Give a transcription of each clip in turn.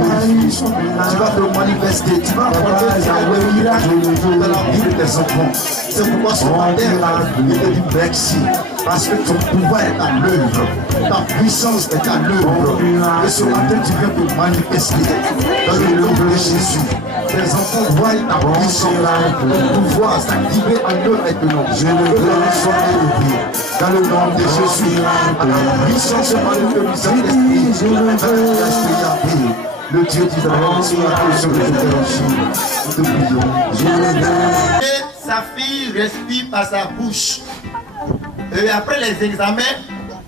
Tu vas te manifester, tu vas apporter le miracle dans la vie de tes enfants. C'est pourquoi ce matin, je te dis merci. Parce que ton pouvoir est à l'œuvre, ta puissance est à l'œuvre. Et ce matin, tu viens te manifester dans le nom de Jésus. Tes enfants voient ta puissance, ton pouvoir s'activer en eux maintenant. Je ne veux pas soit élevé. Dans le nom de Jésus, à la puissance de le Saint-Esprit, je ne veux pas le Dieu d'Israël, sur le nous te prions. Et sa fille respire par sa bouche. Et après les examens,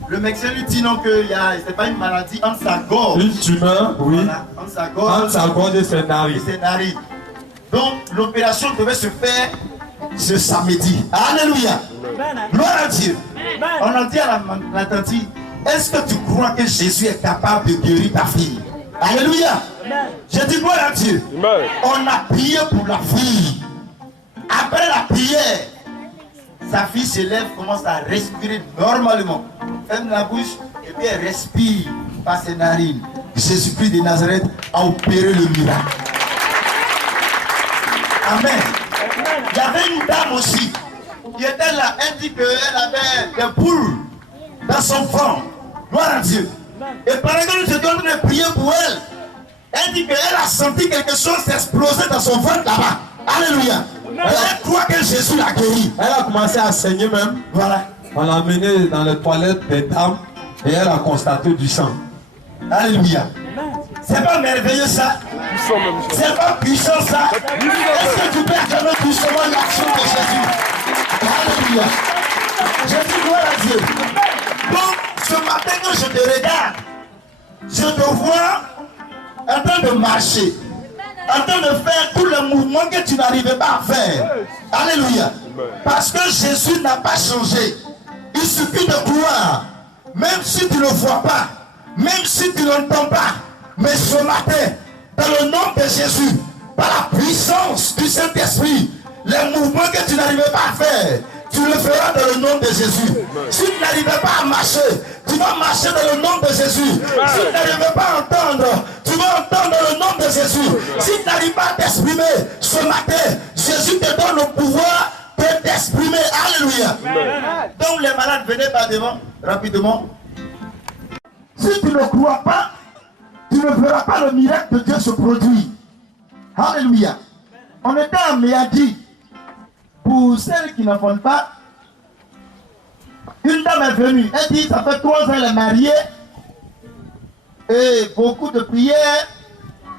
le médecin lui dit non que c'est pas une maladie entre sa gorge. Une tumeur, oui. Voilà, entre sa gorge et ses narines. Donc l'opération devait se faire ce samedi. Alléluia. Gloire à Dieu. On a dit à la tante, est-ce que tu crois que Jésus est capable de guérir ta fille? Alléluia. J'ai dit gloire à Dieu. On a prié pour la fille. Après la prière, sa fille se lève, commence à respirer normalement. Ferme la bouche et puis elle respire par ses narines. Jésus-Christ de Nazareth a opéré le miracle. Amen. Il y avait une dame aussi qui était là. Elle dit qu'elle avait des boules dans son front. Gloire à Dieu. Et pendant que nous étions en train de prier pour elle, elle dit qu'elle a senti quelque chose s'exploser dans son ventre là-bas. Alléluia. Elle croit que Jésus l'a guéri. Elle a commencé à saigner même. Voilà. On l'a amenée dans les toilettes des dames et elle a constaté du sang. Alléluia. C'est pas merveilleux ça? C'est pas puissant ça? Est-ce que tu peux acclamer doucement l'action de Jésus? Alléluia. Jésus, gloire à Dieu. Donc, ce matin quand je te regarde, je te vois en train de marcher, en train de faire tous les mouvements que tu n'arrivais pas à faire. Alléluia. Parce que Jésus n'a pas changé. Il suffit de croire. Même si tu ne vois pas, même si tu n'entends pas, mais ce matin, dans le nom de Jésus, par la puissance du Saint-Esprit, les mouvements que tu n'arrivais pas à faire, tu le feras dans le nom de Jésus. Si tu n'arrivais pas à marcher, tu vas marcher dans le nom de Jésus. Si tu n'arrivais pas à entendre, tu vas entendre dans le nom de Jésus. Si tu n'arrives pas à t'exprimer, ce matin, Jésus te donne le pouvoir de t'exprimer. Alléluia. Donc les malades, venez par devant, rapidement. Si tu ne crois pas, tu ne verras pas le miracle de Dieu se produire. Alléluia. On était à Méadi. Pour celles qui n'en pas, une dame est venue. Elle dit, ça fait 3 ans elle est mariée. Et beaucoup de prières,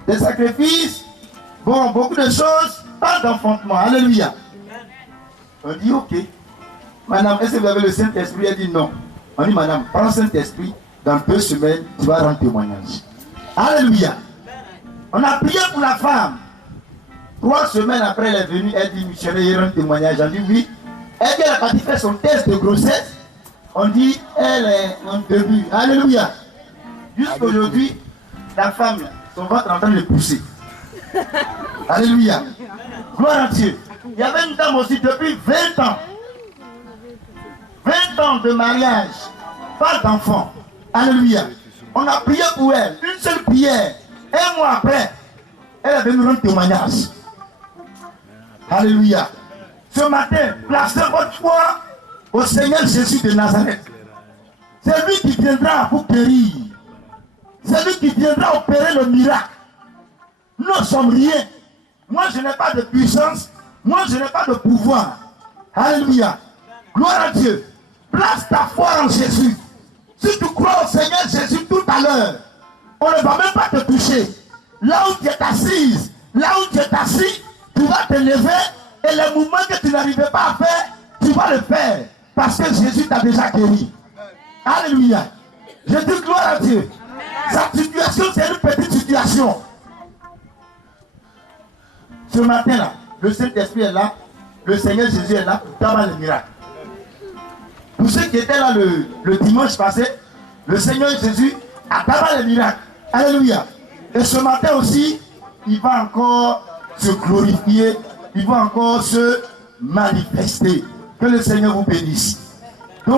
des sacrifices, bon, beaucoup de choses, pas d'enfantement. Alléluia. On dit, ok. Madame, est-ce que vous avez le Saint-Esprit? Elle dit non. On dit, madame, prends le Saint-Esprit. Dans 2 semaines, tu vas rendre témoignage. Alléluia. On a prié pour la femme. 3 semaines après, elle est venue, elle dit, missionnaire, il rend témoignage. On dit oui. Elle dit, elle a parti faire son test de grossesse. On dit, elle est en début. Alléluia. Jusqu'aujourd'hui, la femme, son ventre est en train de pousser. Alléluia. Gloire à Dieu. Il y avait une dame aussi depuis 20 ans. 20 ans de mariage. Pas d'enfant. Alléluia. On a prié pour elle. Une seule prière. 1 mois après, elle est venue rendre témoignage. Alléluia. Ce matin, placez votre foi au Seigneur Jésus de Nazareth. C'est lui qui viendra pour guérir. C'est lui qui viendra opérer le miracle. Nous ne sommes rien. Moi, je n'ai pas de puissance. Moi, je n'ai pas de pouvoir. Alléluia. Gloire à Dieu. Place ta foi en Jésus. Si tu crois au Seigneur Jésus tout à l'heure, on ne va même pas te toucher. Là où tu es assise, là où tu es assis, tu vas te lever et les mouvements que tu n'arrivais pas à faire, tu vas le faire. Parce que Jésus t'a déjà guéri. Alléluia. Je dis gloire à Dieu. Sa situation, c'est une petite situation. Ce matin-là, le Saint-Esprit est là, le Seigneur Jésus est là pour t'avoir le miracle. Pour ceux qui étaient là le dimanche passé, le Seigneur Jésus a t'avoir le miracle. Alléluia. Et ce matin aussi, il va encore se glorifier, il va encore se manifester. Que le Seigneur vous bénisse.